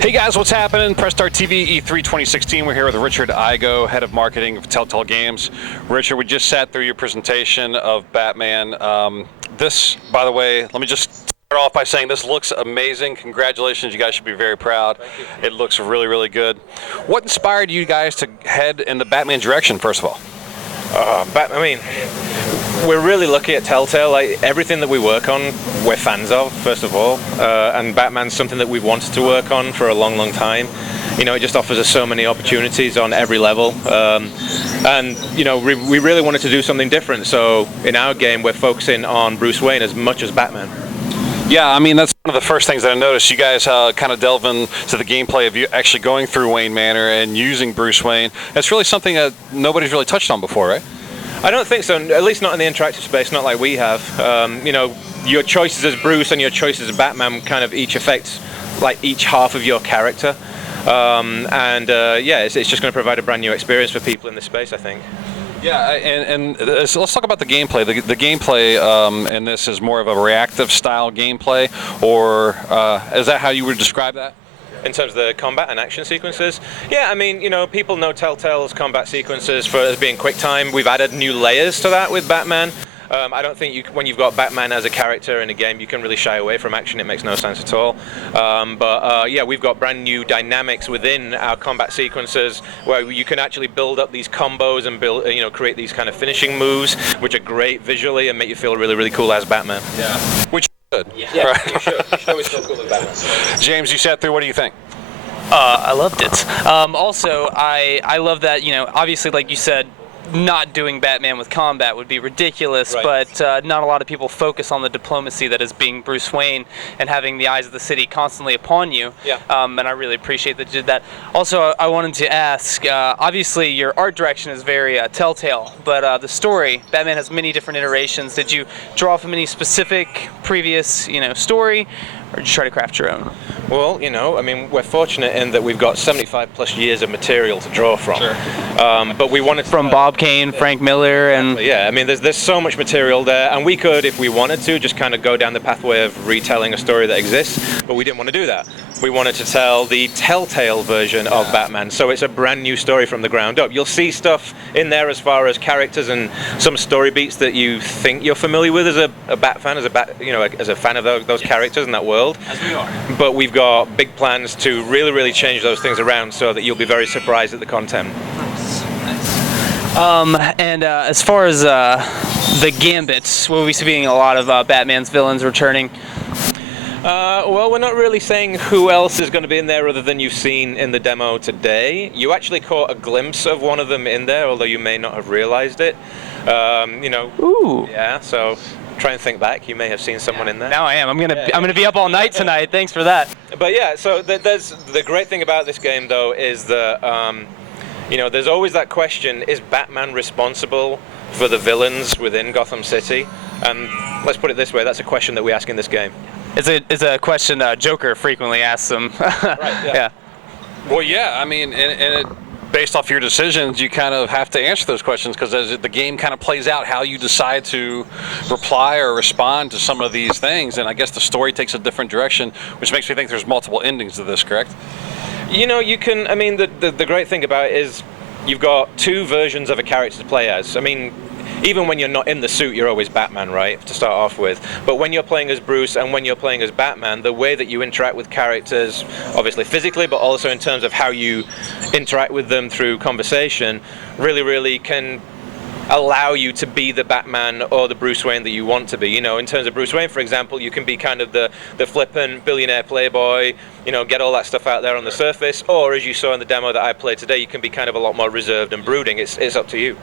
Hey guys, what's happening? Press Start TV E3 2016. We're here with Richard Igo, head of marketing of Telltale Games. Richard, we just sat through your presentation of Batman. This, by the way, let me just start off by saying this looks amazing. Congratulations, you guys should be very proud. Thank you. It looks really, really good. What inspired you guys to head in the Batman direction, first of all? We're really lucky at Telltale. Like, everything that we work on, we're fans of, first of all. And Batman's something that we've wanted to work on for a long, long time. You know, it just offers us so many opportunities on every level. And, you know, we really wanted to do something different. So in our game, we're focusing on Bruce Wayne as much as Batman. Yeah, I mean, that's one of the first things that I noticed. You guys kind of delve into the gameplay of you actually going through Wayne Manor and using Bruce Wayne. That's really something that nobody's really touched on before, right? I don't think so, at least not in the interactive space, not like we have. You know, your choices as Bruce and your choices as Batman kind of each affect like each half of your character. Yeah, it's just going to provide a brand new experience for people in this space, I think. Yeah, and so let's talk about the gameplay. The gameplay in this is more of a reactive style gameplay, or is that how you would describe that? In terms of the combat and action sequences? Yeah, I mean, you know, people know Telltale's combat sequences as being quick time. We've added new layers to that with Batman. I don't think when you've got Batman as a character in a game, you can really shy away from action. It makes no sense at all. Yeah, we've got brand new dynamics within our combat sequences where you can actually build up these combos and create these kind of finishing moves, which are great visually and make you feel really, really cool as Batman. Yeah. Which good. Yeah, right. You should always feel cool with Batman. James, you sat through. What do you think? I loved it. Also, I love that, you know, obviously, like you said, not doing Batman with combat would be ridiculous, right. But not a lot of people focus on the diplomacy that is being Bruce Wayne and having the eyes of the city constantly upon you. Yeah. And I really appreciate that you did that. Also, I wanted to ask, obviously your art direction is very Telltale, but the story, Batman has many different iterations. Did you draw from any specific previous, story, or did you try to craft your own? Well, you know, I mean, we're fortunate in that we've got 75 plus years of material to draw from. Sure. But we wanted to, From Bob Kane, Frank Miller, and yeah, I mean, there's so much material there, and we could, if we wanted to, just kind of go down the pathway of retelling a story that exists, but we didn't want to do that. We wanted to tell the Telltale version of Batman, so it's a brand new story from the ground up. You'll see stuff in there as far as characters and some story beats that you think you're familiar with as a Bat fan, as a fan of those characters and that world. as we are. But we've got big plans to really, really change those things around so that you'll be very surprised at the content. As far as the Gambit, we'll be seeing a lot of Batman's villains returning. Well, we're not really saying who else is going to be in there other than you've seen in the demo today. You actually caught a glimpse of one of them in there, although you may not have realized it. Ooh. Yeah, so try and think back. You may have seen someone in there. Now I am. I'm gonna be up all night tonight. Thanks for that. But yeah, so there's the great thing about this game, though, is that there's always that question: is Batman responsible for the villains within Gotham City? And let's put it this way: that's a question that we ask in this game. It's a question Joker frequently asks them. Right. Yeah. Well, yeah. I mean, and based off your decisions, you kind of have to answer those questions, because as the game kind of plays out, how you decide to reply or respond to some of these things, and I guess the story takes a different direction, which makes me think there's multiple endings to this, correct? You know, you can. I mean, the great thing about it is you've got two versions of a character to play as. I mean, even when you're not in the suit, you're always Batman, right, to start off with. But when you're playing as Bruce and when you're playing as Batman, the way that you interact with characters, obviously physically, but also in terms of how you interact with them through conversation, really, really can allow you to be the Batman or the Bruce Wayne that you want to be. You know, in terms of Bruce Wayne, for example, you can be kind of the flippant billionaire playboy, get all that stuff out there on the surface, or as you saw in the demo that I played today, you can be kind of a lot more reserved and brooding. It's up to you.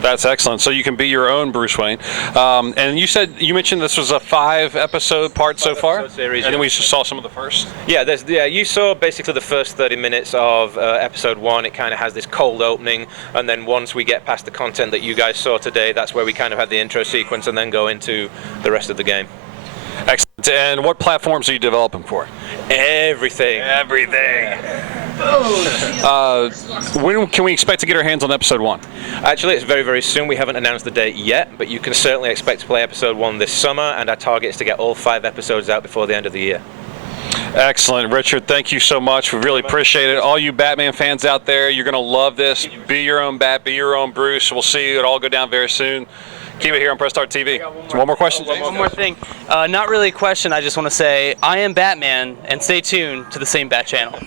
That's excellent. So you can be your own Bruce Wayne. And you mentioned this was a 5-episode part so far? Series, and then we just saw some of the first? Yeah, you saw basically the first 30 minutes of episode 1. It kind of has this cold opening, and then once we get past the content that you guys saw today, that's where we kind of have the intro sequence and then go into the rest of the game. Excellent. And what platforms are you developing for? Everything. When can we expect to get our hands on episode 1? Actually, it's very, very soon. We haven't announced the date yet, but you can certainly expect to play episode 1 this summer, and our target is to get all 5 episodes out before the end of the year. Excellent, Richard. Thank you so much. We really appreciate it. All you Batman fans out there, you're going to love this. Be your own Bat, be your own Bruce. We'll see it all go down very soon. Keep it here on Press Start TV. One more question, James? One more thing. Not really a question. I just want to say I am Batman, and stay tuned to the same Bat channel.